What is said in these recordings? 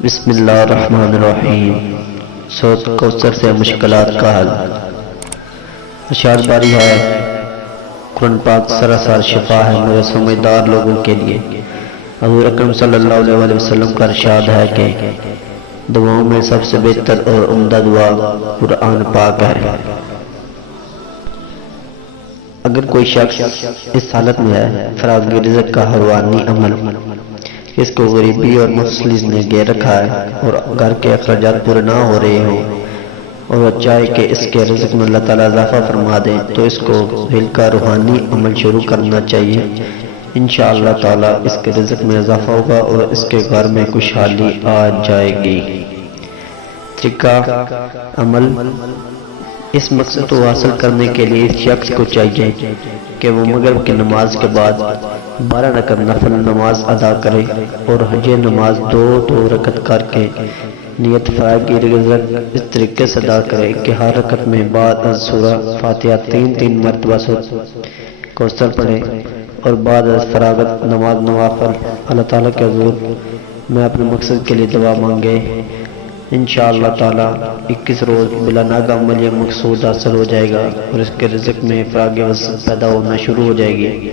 بسم اللہ الرحمن الرحیم۔ سورۃ کوثر سے مشکلات کا حل۔ ارشاد باری ہے، قرآن پاک سراسر شفا ہے مگر سمجھدار لوگوں کے لیے۔ حضور اکرم صلی اللہ علیہ وسلم کا ارشاد ہے کہ دعاؤں میں سب سے بہتر اور عمدہ دعا قرآن پاک ہے۔ اگر کوئی شخص اس حالت میں ہے، فراغ رزق کا حیوانی عمل، اس کو غریبی اور مفلس نے گھیر رکھا ہے اور گھر کے اخراجات پورے نہ ہو رہے ہوں، اور وہ چاہے کہ اس کے رزق میں اللہ تعالیٰ اضافہ فرما دے، تو اس کو دل کا روحانی عمل شروع کرنا چاہیے۔ انشاءاللہ تعالیٰ اس کے رزق میں اضافہ ہوگا اور اس کے گھر میں خوشحالی آ جائے گی۔ طریقہ عمل: اس مقصد کو حاصل کرنے کے لیے اس شخص کو چاہیے کہ وہ مغرب کی نماز کے بعد 12 رکعت نفل نماز ادا کرے اور حج نماز 2 رکعت کر کے نیت فراغ رزق اس طریقے سے ادا کرے کہ ہر رکعت میں بعد از سورہ فاتحہ 3 مرتبہ سورۃ کوثر پڑھے اور بعد از فراغت نماز نوافل اللہ تعالیٰ کے حضور میں اپنے مقصد کے لیے دعا مانگے۔ انشاءاللہ تعالیٰ 21 روز بلا ناغہ عمل یہ مقصود حاصل ہو جائے گا اور اس کے رزق میں فراغ وسعت پیدا ہونا شروع ہو جائے گی،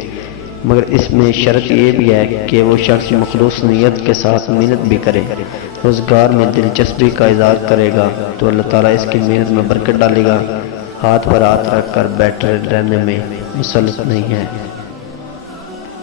مگر اس میں شرط یہ بھی ہے کہ وہ شخص مخلوص نیت کے ساتھ محنت بھی کرے، روزگار میں دلچسپی کا اظہار کرے گا تو اللہ تعالیٰ اس کی محنت میں برکت ڈالے گا۔ ہاتھ پر ہاتھ رکھ کر بیٹھے رہنے میں مسلط نہیں ہے۔